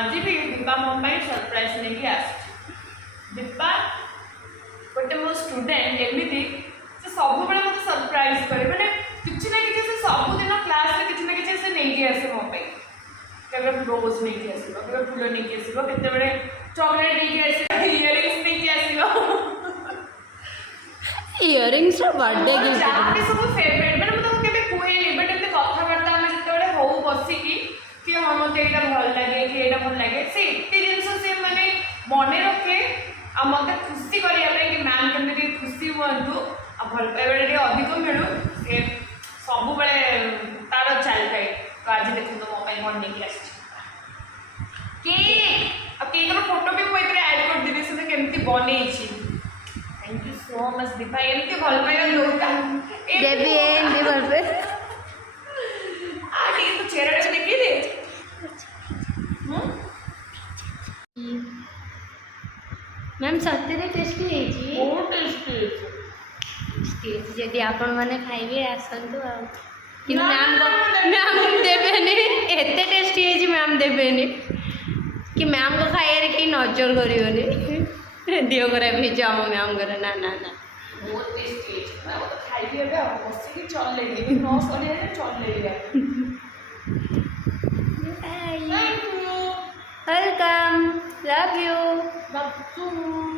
आज भी दीपा मो सरप्राइज नहीं आस दीपा गोटे मो स्टूडेंट एमती से सब बड़े मत सरप्राइज करे मैंने किसी ना कि सबुदिन क्लास में किसी ना कि से नहीं आसे मो केवे रोज नहीं आसो केवे फूल नहीं आसो केते चॉकलेट नहीं आस इयरिंग्स नहीं आसो इयरिंग्स बर्थडे गिफ्ट जहाँ भी सब फेवरेट मैंने मुझे केवे कहली बट एमती कथबार्ता आम जिते हो बसिकी कि हाँ मत यहाँ भल लगे कि यहाँ भल लगे से एत जिन से मैंने मन रखे आ मत खुशी करने कि मैम केमी खुशी हूँ आ भल पाइबा अधिक मिलू सी सब तार चल थाए तो आज देखो मो कौन नहीं केक फोटो भी मुझे ऐड करदेवी से केमती बन thank you so much Deepa एमती भल पाइबा लोटा भल पे तो चेहरा देखी दे मैम सत्य टेस्टी है बहुत टेस्टी जदि आपण मैंने खाइबे आसतु कि मैम देवेनि एते टेस्टी है मैम देवेनि कि मैम को खाइए कि नजर करियोनि दियो खराब हो आम मैम घर ना ना ना बहुत टेस्टी है तो खाइबे बसिक चलेगी न सर चलेगा welcome love you love you